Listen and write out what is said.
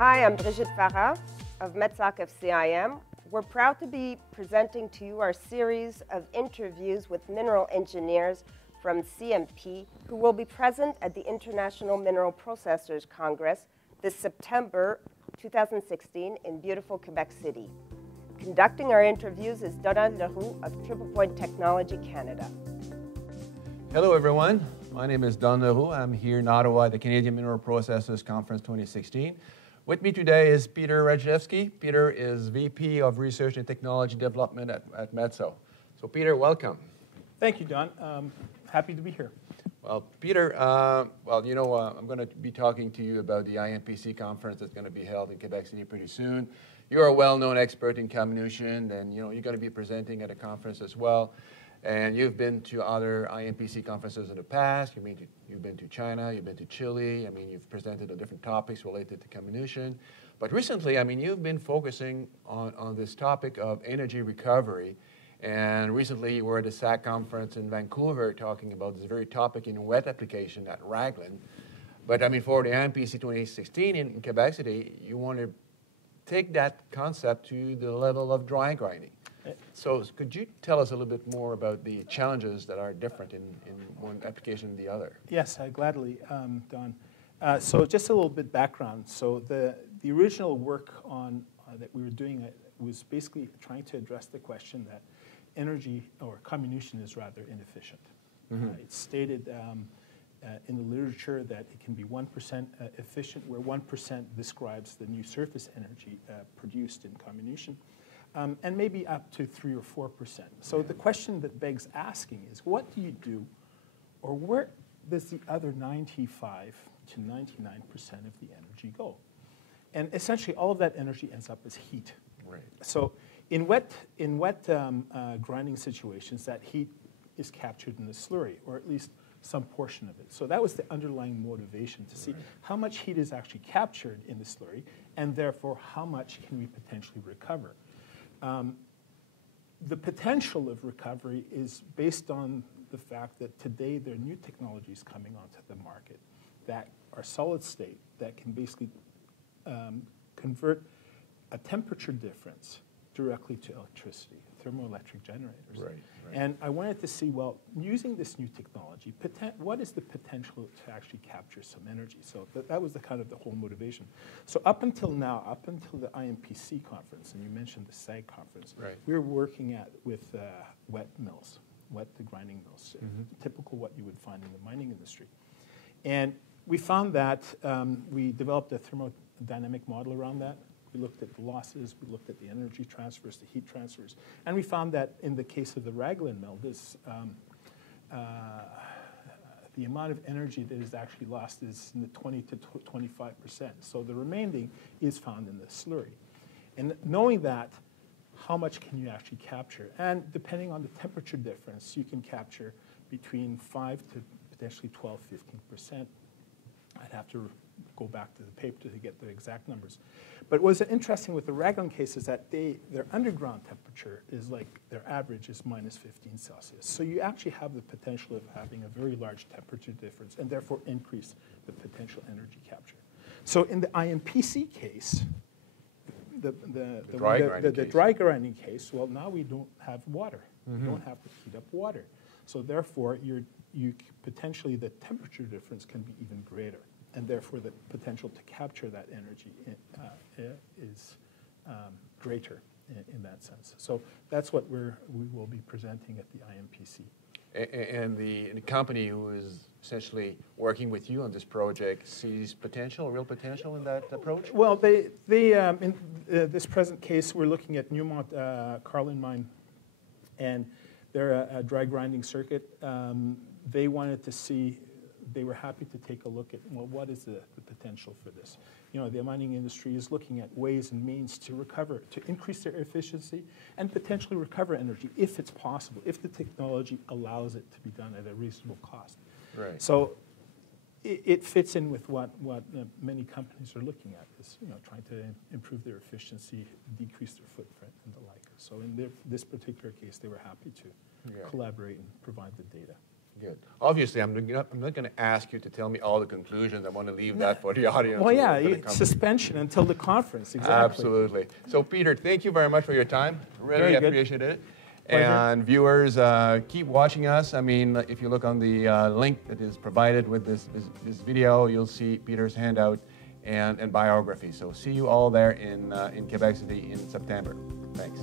Hi, I'm Brigitte Farah of MetSoc of CIM. We're proud to be presenting to you our series of interviews with mineral engineers from CMP who will be present at the International Mineral Processors Congress this September 2016 in beautiful Quebec City. Conducting our interviews is Donald Leroux of Triple Point Technology Canada. Hello everyone, my name is Don Leroux. I'm here in Ottawa at the Canadian Mineral Processors Conference 2016. With me today is Peter Radziszewski. Peter is VP of Research and Technology Development at Metso. So Peter, welcome. Thank you, Don. Happy to be here. Well, Peter, I'm going to be talking to you about the IMPC conference that's going to be held in Quebec City pretty soon. You're a well-known expert in communition, and you're going to be presenting at a conference as well. And you've been to other IMPC conferences in the past. You've been to China, you've been to Chile. You've presented on different topics related to communition. But recently, you've been focusing on this topic of energy recovery. And recently, you were at the SAC conference in Vancouver talking about this very topic in wet application at Raglan. But for the IMPC 2016 in Quebec City, you want to take that concept to the level of dry grinding. So could you tell us a little bit more about the challenges that are different in one application than the other? Yes, gladly, Don. So just a little bit background. So the original work that we were doing was basically trying to address the question that energy, or comminution, is rather inefficient. Mm-hmm. It's stated in the literature that it can be 1% efficient, where 1% describes the new surface energy produced in comminution. And maybe up to 3 or 4%. So the question that begs asking is, what do you do, or where does the other 95 to 99% of the energy go? And essentially, all of that energy ends up as heat. Right. So in wet grinding situations, that heat is captured in the slurry, or at least some portion of it. So that was the underlying motivation to see how much heat is actually captured in the slurry, and therefore how much can we potentially recover. The potential of recovery is based on the fact that today there are new technologies coming onto the market that are solid state, that can basically convert a temperature difference directly to electricity, thermoelectric generators. Right. And I wanted to see, well, using this new technology, what is the potential to actually capture some energy? So that was the whole motivation. So up until now, up until the IMPC conference, and you mentioned the SAG conference, right, we were working with wet mills, wet grinding mills, typical what you would find in the mining industry. And we found that we developed a thermodynamic model around that. We looked at the losses, we looked at the energy transfers, the heat transfers, and we found that in the case of the Raglan mill, the amount of energy that is actually lost is in the 20 to 25%. So the remaining is found in the slurry. And knowing that, how much can you actually capture? And depending on the temperature difference, you can capture between 5 to potentially 12, 15%. I'd have to go back to the paper to get the exact numbers. But what's interesting with the Raglan case is that their underground temperature is their average is minus 15 Celsius. So you actually have the potential of having a very large temperature difference and therefore increase the potential energy capture. So in the IMPC case, the dry grinding case, well, now we don't have water. Mm-hmm. We don't have to heat up water. So therefore, potentially the temperature difference can be even greater. And therefore, the potential to capture that energy is greater in that sense. So that's what we will be presenting at the IMPC. And the company who is essentially working with you on this project sees real potential in that approach? Well, in this present case, we're looking at Newmont Carlin Mine, and they're a dry grinding circuit. They wanted to see. They were happy to take a look at, well, what is the potential for this? The mining industry is looking at ways and means to recover, to increase their efficiency and potentially recover energy if it's possible, if the technology allows it to be done at a reasonable cost. Right. So it fits in with what many companies are looking at, is trying to improve their efficiency, decrease their footprint and the like. So in this particular case, they were happy to collaborate and provide the data. Good. Obviously, I'm not going to ask you to tell me all the conclusions. I want to leave that for the audience. Well, yeah, suspension until the conference, exactly. Absolutely. So, Peter, thank you very much for your time. Really appreciate it. Pleasure. And viewers, keep watching us. I mean, if you look on the link that is provided with this video, you'll see Peter's handout and biography. So see you all there in Quebec City in September. Thanks.